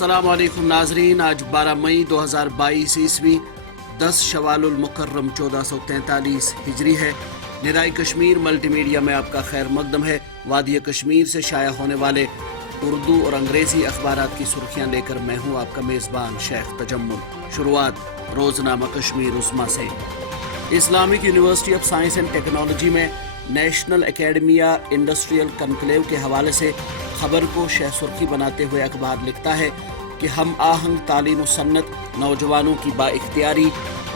अस्सलाम वालेकुम नाजरीन। आज 12 मई 2022 ईस्वी 10 शवालुल मुकर्रम 1443 हिजरी है। निदाई कश्मीर मल्टीमीडिया में आपका खैर मकदम है। वादी कश्मीर से शाया होने वाले उर्दू और अंग्रेज़ी अखबारात की सुर्खियाँ लेकर मैं हूँ आपका मेज़बान शेख तजम्मुल। शुरुआत रोज़नामा कश्मीर उस्मा से। Islamic university of science and technology में नेशनल एकेडमिया इंडस्ट्रियल कनक्लेव के हवाले से खबर को शह सुर्खी बनाते हुए अखबार लिखता है कि हम आहंग तालीम सन्नत नौजवानों की बाइख्तियारी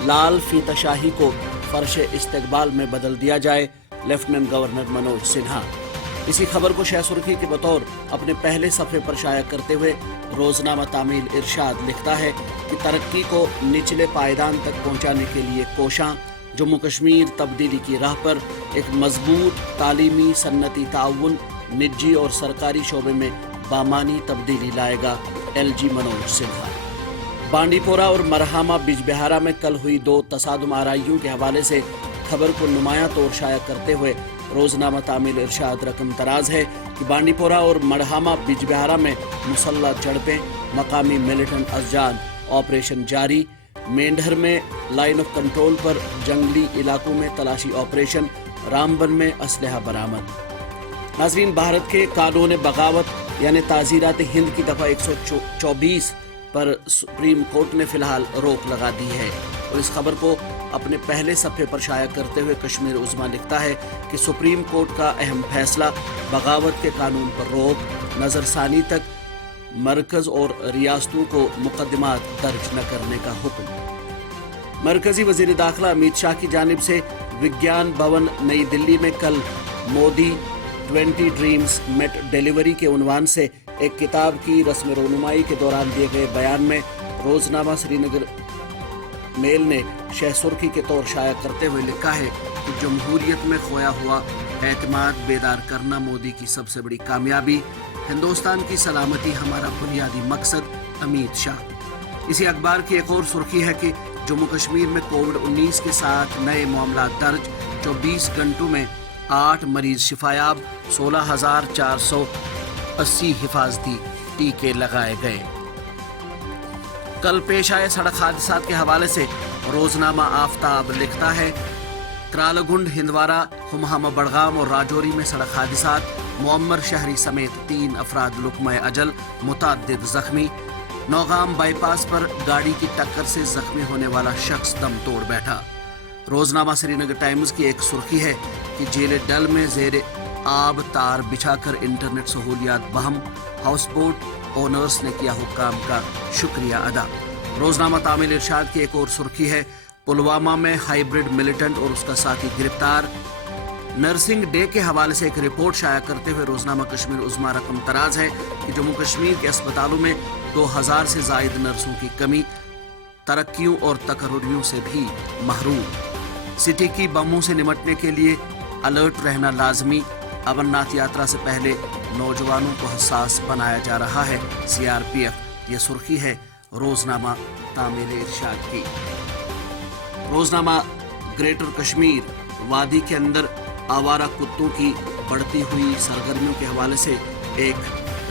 लाल फीताशाही को फर्श इस्तकबाल में बदल दिया जाए, लेफ्टिनेंट गवर्नर मनोज सिन्हा। इसी खबर को शह सुर्खी के बतौर अपने पहले सफ़े पर शाया करते हुए रोज़नामा तामील इरशाद लिखता है कि तरक्की को निचले पायदान तक पहुँचाने के लिए कोशां जम्मू कश्मीर तब्दीली की राह पर एक मजबूत तालीमी सन्नती ताउन निजी और सरकारी शोबे में बामानी तब्दीली लाएगा, LG मनोज सिन्हा। बांडीपोरा और मरहामा बिजबिहारा में कल हुई 2 तसादुम आराइयों के हवाले से खबर को नुमायां तौर शाया करते हुए रोज़नामा तामील इरशाद रकम तराज है कि बांडीपोरा और मरहामा बिजबिहारा में मुसल्ला झड़पें, मकामी मिलिटेंट अज़जान ऑपरेशन जारी। मेंढर में लाइन ऑफ कंट्रोल पर जंगली इलाकों में तलाशी ऑपरेशन, रामबन में असलहा बरामद। नाज़रीन, भारत के कानून बगावत यानी ताज़ीरात हिंद की दफ़ा 124 पर सुप्रीम कोर्ट ने फिलहाल रोक लगा दी है और इस खबर को अपने पहले सफ़े पर शाया करते हुए कश्मीर उज़्मा लिखता है कि सुप्रीम कोर्ट का अहम फैसला बगावत के कानून पर रोक, नज़रसानी तक मरकज़ और रियासतों को मुकदमात दर्ज न करने का हुक्म। मरकजी वज़ीर दाखिला अमित शाह की जानिब से विज्ञान भवन नई दिल्ली में कल मोदी 20 ड्रीम्स मेट डिलीवरी के उन्वान से एक किताब की रस्म रोनुमाई के दौरान दिए गए बयान में रोज़नामा श्रीनगर मेल ने शह सुर्खी के तौर शाया करते हुए लिखा है कि जमहूरियत में खोया हुआ एतमाद बेदार करना मोदी की सबसे बड़ी कामयाबी, हिंदुस्तान की सलामती हमारा बुनियादी मकसद, अमित शाह। इसी अखबार की एक और सुर्खी है कि जम्मू कश्मीर में कोविड-19 के साथ नए मामला दर्ज, 24 घंटों में 8 मरीज शिफायाब, 16,480 हिफाजती टीके लगाए गए। कल पेश आए सड़क हादसात के हवाले से रोज़नामा आफ्ताब लिखता है त्रालगुंड, हिंदवारा, हुमहामा बड़गाम और राजौरी में सड़क हादसात, मुअम्मर शहरी समेत 3 अफराद लुकमा अजल, मुतअद्दिद जख्मी। नौगाम बाईपास पर गाड़ी की टक्कर से जख्मी होने वाला शख्स दम तोड़ बैठा। रोज़नामा श्रीनगर टाइम्स की एक सुर्खी है कि जेल डल में जेर आब तार बिछाकर इंटरनेट सहूलियात बहम, हाउस बोट ओनर्स ने किया हुक्काम का शुक्रिया अदा। रोज़नामा तामील इरशाद की एक और सुर्खी है पुलवामा में हाइब्रिड मिलिटेंट और उसका साथी गिरफ्तार। नर्सिंग डे के हवाले से एक रिपोर्ट शाया करते हुए रोज़नामा कश्मीर उज़्मा रकम तराज है कि जम्मू कश्मीर के अस्पतालों में 2000 से जायद नर्सों की कमी, तरक्कियों और तकर्रुरियों से भी महरूम। सिटी की बमों से निमटने के लिए अलर्ट रहना लाजमी, अमरनाथ यात्रा से पहले नौजवानों को हसास बनाया जा रहा है, CRPF। ये सुर्खी है रोज़नामा तामील इरशाद की। रोज़नामा ग्रेटर कश्मीर वादी के अंदर आवारा कुत्तों की बढ़ती हुई सरगर्मियों के हवाले से एक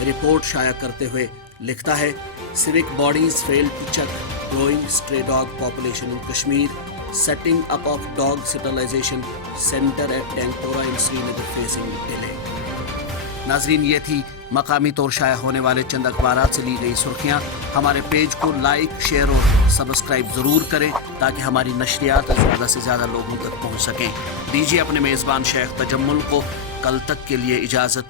रिपोर्ट शाया करते हुए लिखता है civic bodies fail to check growing stray dog population in Kashmir, setting up of dog sterilisation centre at Tengpora in Srinagar facing delay. नाजरीन, ये थी मकामी तौर शाया होने वाले चंद अखबारात से ली गई सुर्खियाँ। हमारे पेज को लाइक, शेयर और सब्सक्राइब ज़रूर करें ताकि हमारी नशरियात ज़्यादा से ज़्यादा लोगों तक पहुँच सकें। दीजिए अपने मेज़बान शेख तजम्मुल को कल तक के लिए इजाज़त।